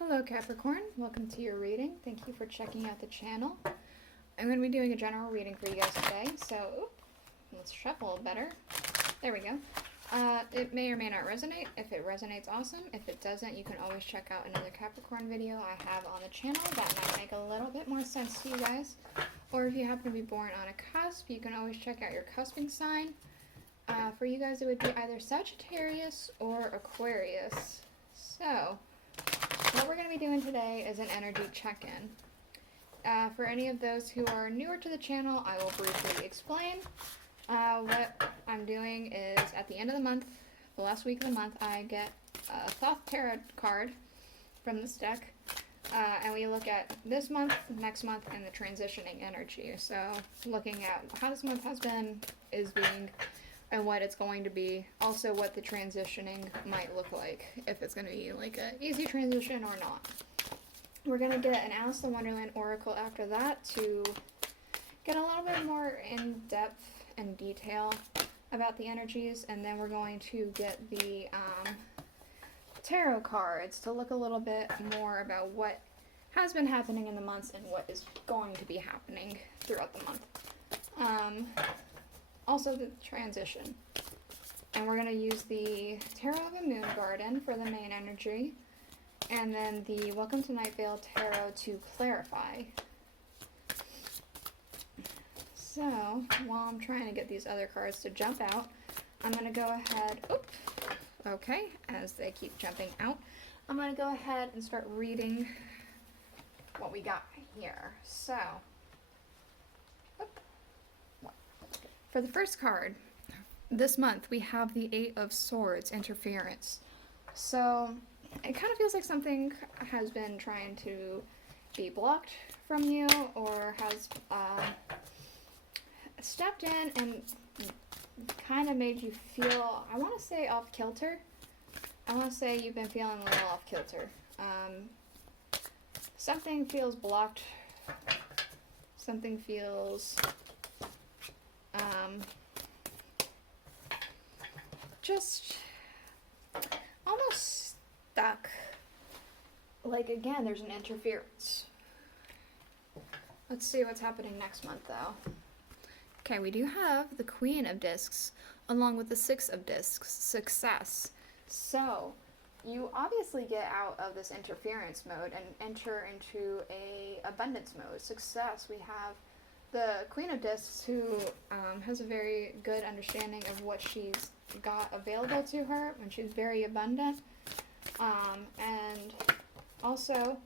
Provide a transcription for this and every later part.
Hello Capricorn, welcome to your reading. Thank you for checking out the channel. I'm going to be doing a general reading for you guys today, so let's shuffle better. There we go. It may or may not resonate. If it resonates, awesome. If it doesn't, you can always check out another Capricorn video I have on the channel that might make a little bit more sense to you guys. Or if you happen to be born on a cusp, you can always check out your cusping sign. For you guys, it would be either Sagittarius or Aquarius. So what we're going to be doing today is an energy check-in. For any of those who are newer to the channel, I will briefly explain. What I'm doing is at the end of the month, the last week of the month, I get a Thoth tarot card from this deck. And we look at this month, next month, and the transitioning energy. So looking at how this month has been, is being, and what it's going to be. Also what the transitioning might look like, if it's going to be like an easy transition or not. We're going to get an Aleister Wonderland oracle after that to get a little bit more in depth and detail about the energies, and then we're going to get the tarot cards to look a little bit more about what has been happening in the months and what is going to be happening throughout the month. Also the transition. And we're going to use the Tarot of a Moon Garden for the main energy, and then the Welcome to Night Vale Tarot to clarify. So, while I'm trying to get these other cards to jump out, I'm going to go ahead, okay, as they keep jumping out, I'm going to go ahead and start reading what we got here. So, for the first card, this month we have the Eight of Swords, Interference. So, it kind of feels like something has been trying to be blocked from you, or has stepped in and kind of made you feel, I want to say off kilter. I want to say you've been feeling a little off kilter. Something feels blocked. Something feels just almost stuck. Like, again, there's an interference. Let's see what's happening next month, though. Okay, we do have the Queen of Discs, along with the Six of Discs, Success. So, you obviously get out of this interference mode and enter into a abundance mode. Success, we have the Queen of Discs, who has a very good understanding of what she's got available to her, and she's very abundant. And also,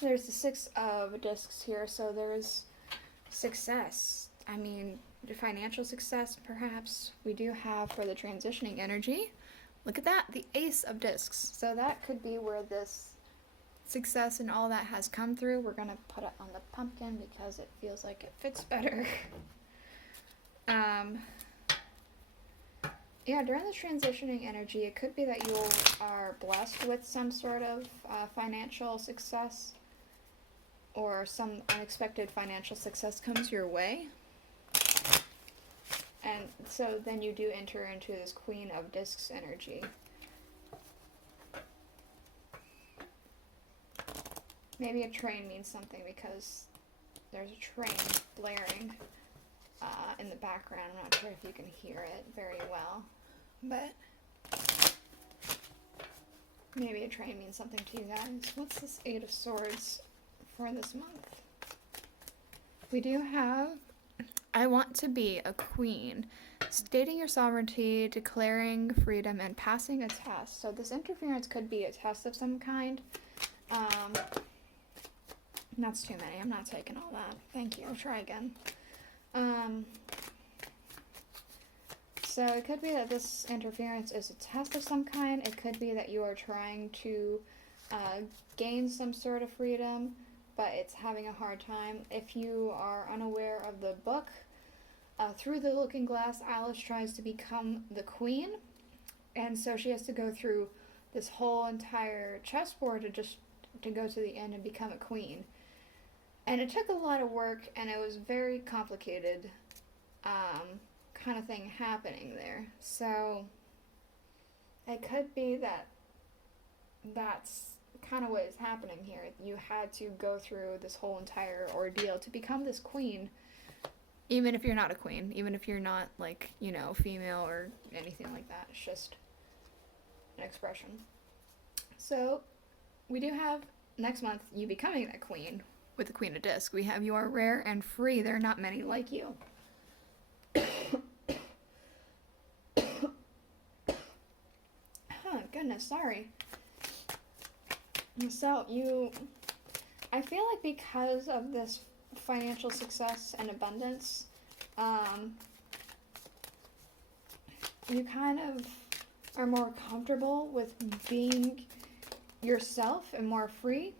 there's the Six of Discs here, so there's success. I mean, financial success, perhaps. We do have, for the transitioning energy, look at that, the Ace of Discs. So that could be where this success and all that has come through. We're going to put it on the pumpkin because it feels like it fits better. Yeah, during the transitioning energy, it could be that you are blessed with some sort of financial success, or some unexpected financial success comes your way. And so then you do enter into this Queen of Discs energy. Maybe a train means something because there's a train blaring in the background. I'm not sure if you can hear it very well, but maybe a train means something to you guys. What's this Eight of Swords for this month? We do have, I want to be a queen, stating your sovereignty, declaring freedom, and passing a test. So this interference could be a test of some kind. That's too many. I'm not taking all that. Thank you. I'll try again. So it could be that this interference is a test of some kind. It could be that you are trying to gain some sort of freedom, but it's having a hard time. If you are unaware of the book, Through the Looking Glass, Alice tries to become the queen, and so she has to go through this whole entire chessboard to go to the end and become a queen. And it took a lot of work, and it was very complicated kind of thing happening there. So it could be that that's kind of what is happening here. You had to go through this whole entire ordeal to become this queen, even if you're not a queen, even if you're not, like, you know, female or anything like that. It's just an expression. So we do have next month you becoming that queen with the Queen of Discs. We have you are rare and free. There are not many like you. Oh, goodness, sorry. So I feel like because of this financial success and abundance, you kind of are more comfortable with being yourself and more free.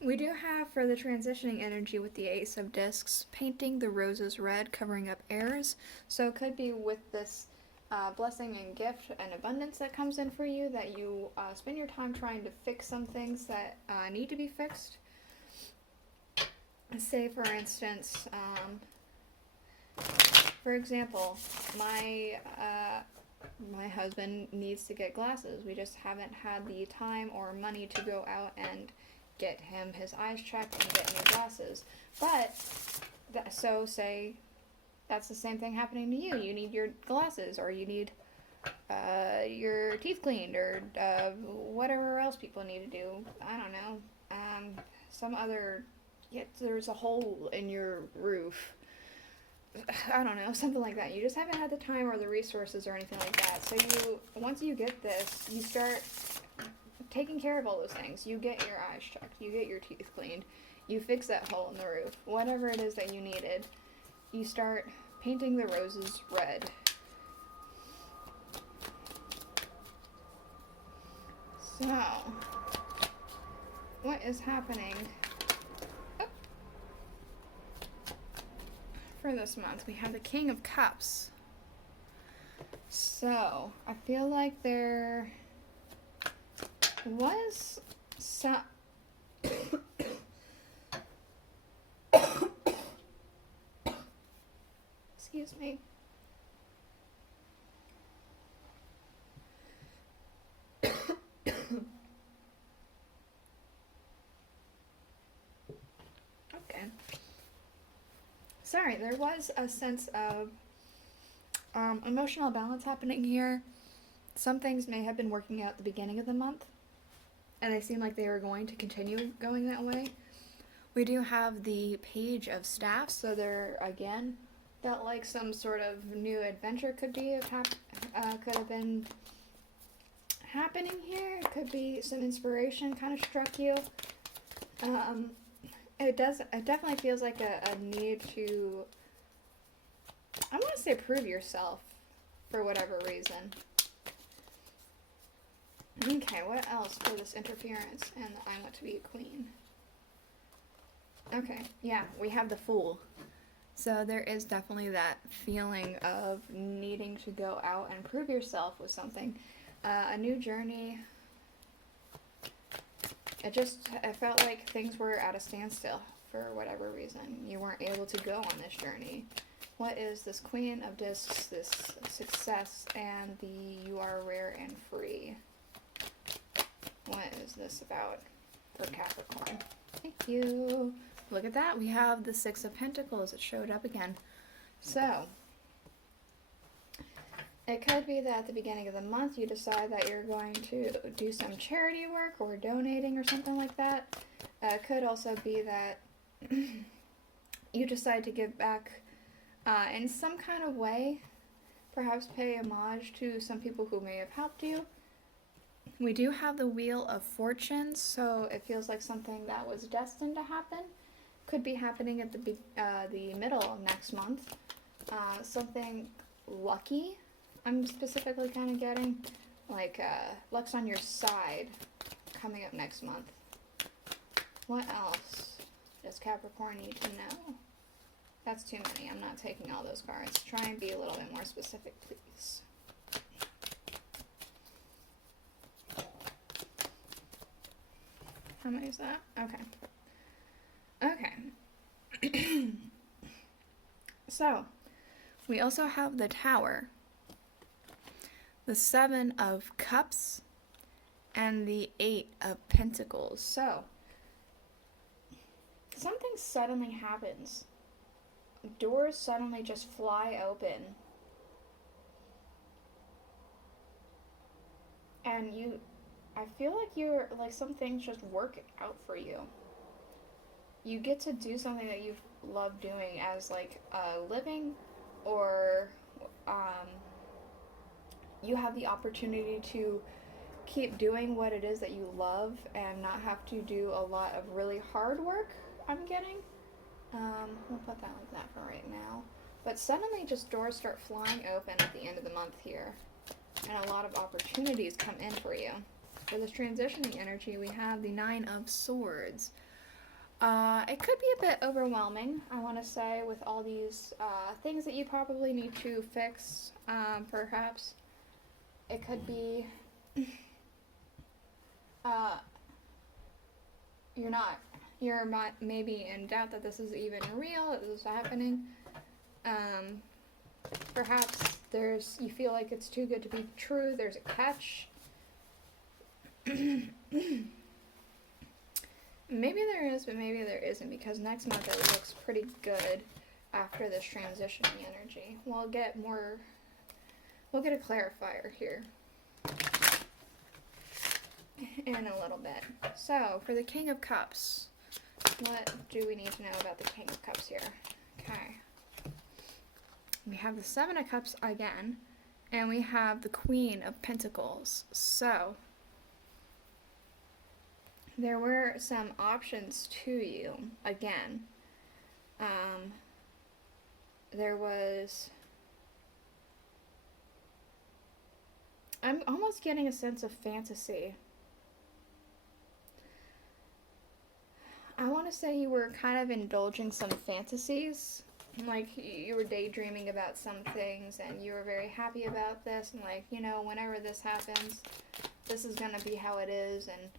We do have, for the transitioning energy with the Ace of Discs, painting the roses red, covering up errors. So it could be with this blessing and gift and abundance that comes in for you, that you spend your time trying to fix some things that need to be fixed. Say, for instance, for example, my husband needs to get glasses. We just haven't had the time or money to go out and get him his eyes checked and get new glasses. But, so say that's the same thing happening to you. You need your glasses, or you need your teeth cleaned, or whatever else people need to do. I don't know. Some other, there's a hole in your roof. I don't know, something like that. You just haven't had the time or the resources or anything like that. So once you get this, you start taking care of all those things. You get your eyes checked, you get your teeth cleaned, you fix that hole in the roof, whatever it is that you needed. You start painting the roses red. So, what is happening for this month? We have the King of Cups. So, I feel like there was some excuse me. Okay. Sorry, there was a sense of emotional balance happening here. Some things may have been working out at the beginning of the month, and they seem like they were going to continue going that way. We do have the Page of Staffs, so there again felt like some sort of new adventure could have been happening here. It could be some inspiration kind of struck you. It definitely feels like a need to, I want to say, prove yourself for whatever reason. Okay, what else for this interference and I want to be a queen? Okay, yeah, we have the Fool. So there is definitely that feeling of needing to go out and prove yourself with something. A new journey. It felt like things were at a standstill for whatever reason. You weren't able to go on this journey. What is this Queen of Discs, this success, and the you are rare and free? What is this about for Capricorn? Thank you. Look at that. We have the Six of Pentacles. It showed up again. So, it could be that at the beginning of the month you decide that you're going to do some charity work or donating or something like that. It could also be that you decide to give back in some kind of way. Perhaps pay homage to some people who may have helped you. We do have the Wheel of Fortune, so it feels like something that was destined to happen. Could be happening at the middle of next month. Something lucky, I'm specifically kind of getting. Like, luck's on your side coming up next month. What else does Capricorn need to know? That's too many. I'm not taking all those cards. Try and be a little bit more specific, please. How many is that? Okay. Okay. So, we also have the Tower. the Seven of Cups, and the Eight of Pentacles. So, something suddenly happens. Doors suddenly just fly open. And I feel like you're, like, some things just work out for you. You get to do something that you've loved doing as, like, a living, or, you have the opportunity to keep doing what it is that you love and not have to do a lot of really hard work, I'm getting. We'll put that like that for right now. But suddenly just doors start flying open at the end of the month here. And a lot of opportunities come in for you. For this transitioning energy, we have the Nine of Swords. It could be a bit overwhelming, I want to say, with all these things that you probably need to fix, perhaps. It could be you're maybe in doubt that this is even real, that this is happening. Perhaps you feel like it's too good to be true, there's a catch. Maybe there is, but maybe there isn't, because next month it looks pretty good after this transitioning energy. We'll get a clarifier here in a little bit. So, for the King of Cups, what do we need to know about the King of Cups here? Okay. We have the Seven of Cups again, and we have the Queen of Pentacles. So, there were some options to you, again. There was... I'm almost getting a sense of fantasy. I want to say you were kind of indulging some fantasies. Like, you were daydreaming about some things, and you were very happy about this, and like, you know, whenever this happens, this is gonna be how it is, and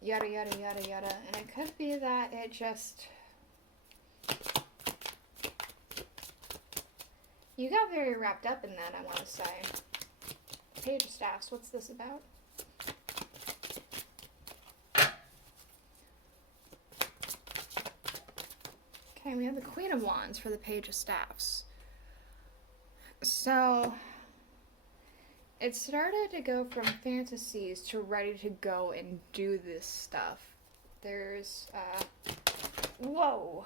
yada yada yada yada. And it could be that it just... you got very wrapped up in that, I want to say. Page of Staffs, what's this about? Okay, we have the Queen of Wands for the Page of Staffs. So, it started to go from fantasies to ready to go and do this stuff. There's, whoa!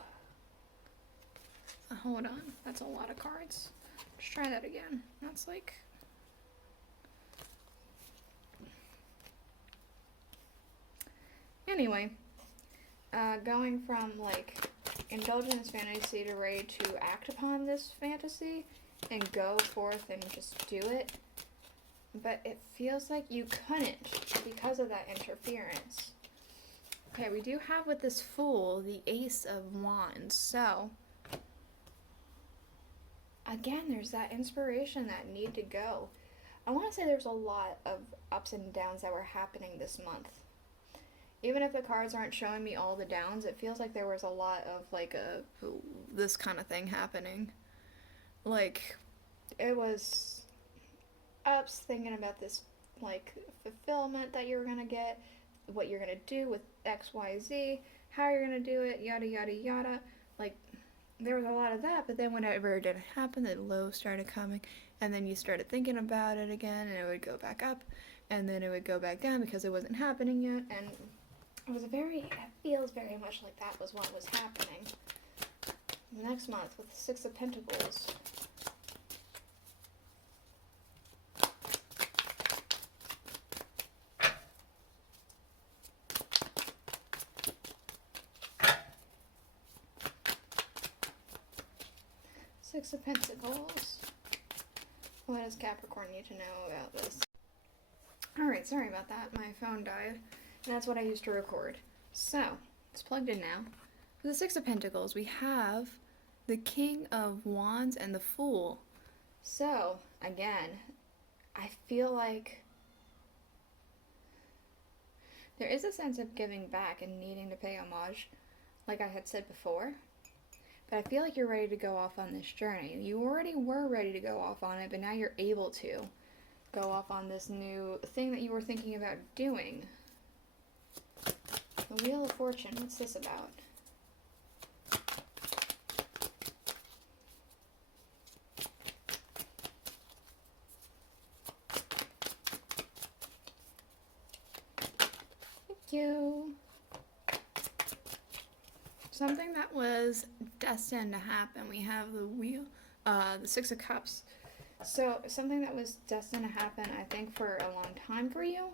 Hold on, that's a lot of cards. Let's try that again. That's like... Anyway, going from, like, indulging this fantasy to ready to act upon this fantasy and go forth and just do it. But it feels like you couldn't because of that interference. Okay, we do have with this Fool the Ace of Wands. So, again, there's that inspiration, that need to go. I want to say there's a lot of ups and downs that were happening this month. Even if the cards aren't showing me all the downs, it feels like there was a lot of, like, this kind of thing happening. Like, it was ups, thinking about this, like, fulfillment that you're gonna get, what you're gonna do with X, Y, Z, how you're gonna do it, yada, yada, yada. Like, there was a lot of that, but then whenever it didn't happen, the low started coming, and then you started thinking about it again, and it would go back up, and then it would go back down because it wasn't happening yet, and... it feels very much like that was what was happening. Next month with the Six of Pentacles. Six of Pentacles. What does Capricorn need to know about this? Alright, sorry about that. My phone died. And that's what I used to record. So, it's plugged in now. For the Six of Pentacles, we have the King of Wands and the Fool. So, again, I feel like there is a sense of giving back and needing to pay homage, like I had said before. But I feel like you're ready to go off on this journey. You already were ready to go off on it, but now you're able to go off on this new thing that you were thinking about doing. The Wheel of Fortune, what's this about? Thank you. Something that was destined to happen. We have the wheel, the Six of Cups. So something that was destined to happen, I think, for a long time for you.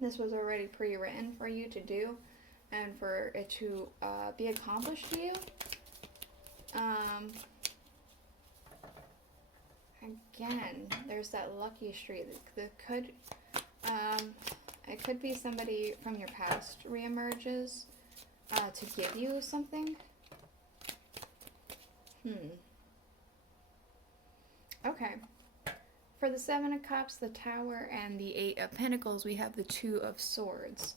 This was already pre-written for you to do, and for it to be accomplished to you. Again, there's that lucky streak that could, it could be somebody from your past reemerges to give you something. Okay. For the Seven of Cups, the Tower, and the Eight of Pentacles, we have the Two of Swords.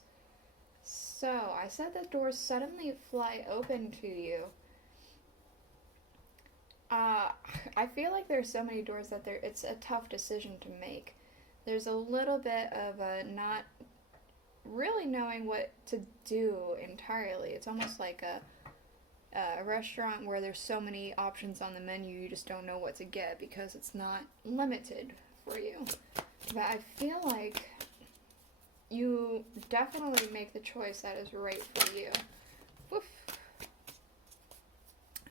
So, I said that doors suddenly fly open to you. I feel like there's so many doors that it's a tough decision to make. There's a little bit of not really knowing what to do entirely. It's almost like a restaurant where there's so many options on the menu, you just don't know what to get because it's not limited for you. But I feel like you definitely make the choice that is right for you. Woof.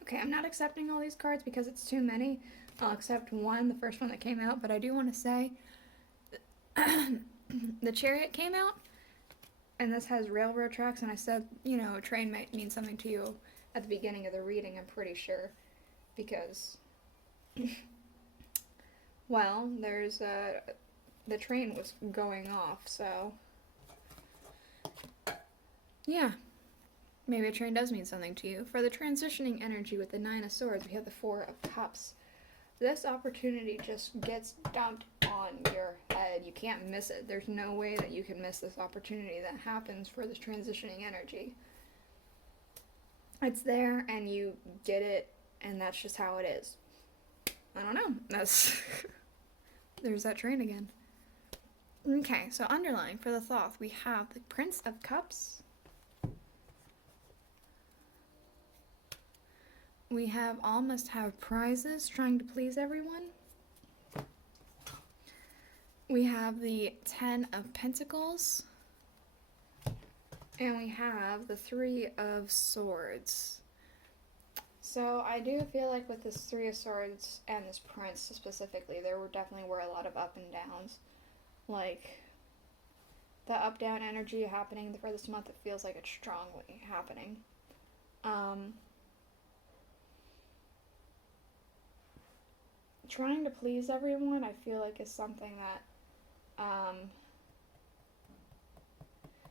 Okay, I'm not accepting all these cards because it's too many. I'll accept one, the first one that came out, but I do want to say the Chariot came out, and this has railroad tracks, and I said, you know, a train might mean something to you at the beginning of the reading, I'm pretty sure, because, well, there's, the train was going off, so, yeah, maybe a train does mean something to you. For the transitioning energy with the Nine of Swords, we have the Four of Cups. This opportunity just gets dumped on your head. You can't miss it. There's no way that you can miss this opportunity that happens for this transitioning energy. It's there, and you get it, and that's just how it is. I don't know. That's... There's that train again. Okay, so underlying for the Thoth, we have the Prince of Cups. We have all must have prizes, trying to please everyone. We have the Ten of Pentacles. And we have the Three of Swords. So I do feel like with this Three of Swords and this Prince specifically, there definitely were a lot of up and downs. Like, the up-down energy happening for this month, it feels like it's strongly happening. Trying to please everyone, I feel like, is something that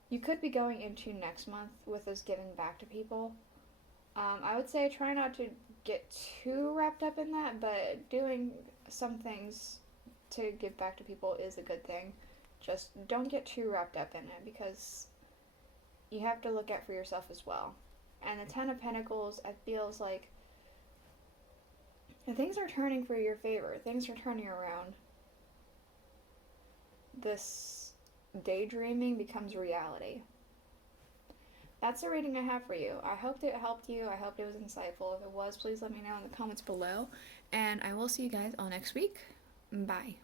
you could be going into next month with this giving back to people. I would say try not to get too wrapped up in that, but doing some things to give back to people is a good thing. Just don't get too wrapped up in it, because you have to look out for yourself as well. And the Ten of Pentacles, it feels like things are turning for your favor. Things are turning around. This daydreaming becomes reality. That's the reading I have for you. I hoped it helped you. I hoped it was insightful. If it was, please let me know in the comments below. And I will see you guys all next week. Bye.